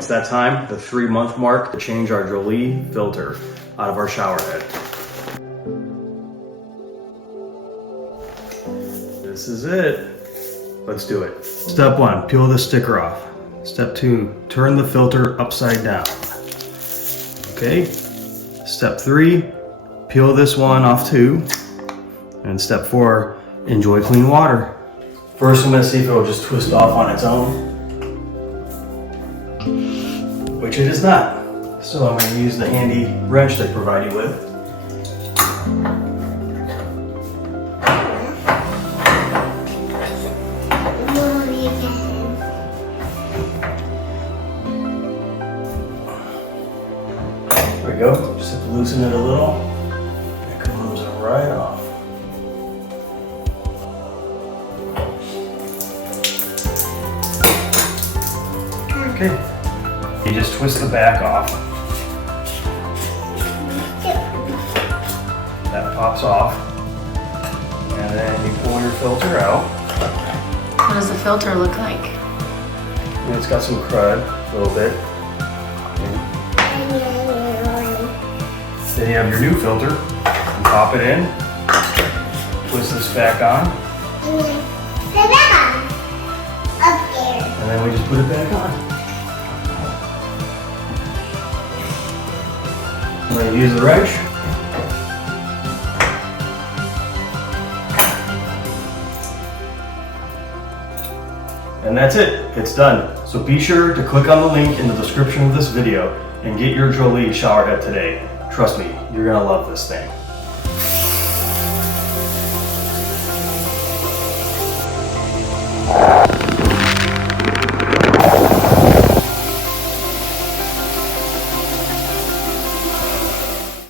it's that time, the 3-month mark, to change our Jolie filter out of our shower head. This is it. Let's do it. Step 1, peel the sticker off. Step 2, turn the filter upside down. Okay. Step 3, peel this one off too. And step 4, enjoy clean water. First, I'm gonna see if it will just twist off on its own, which it is not. So I'm gonna use the handy wrench they provide you with. There we go, just have to loosen it a little. It comes right off. Okay, you just twist the back off. That pops off. And then you pull your filter out. What does the filter look like? And it's got some crud, a little bit. Then you have your new filter. You pop it in. Twist this back on. And then we just put it back on. I'm going to use the wrench. And that's it. It's done. So be sure to click on the link in the description of this video and get your Jolie shower head today. Trust me, you're going to love this thing.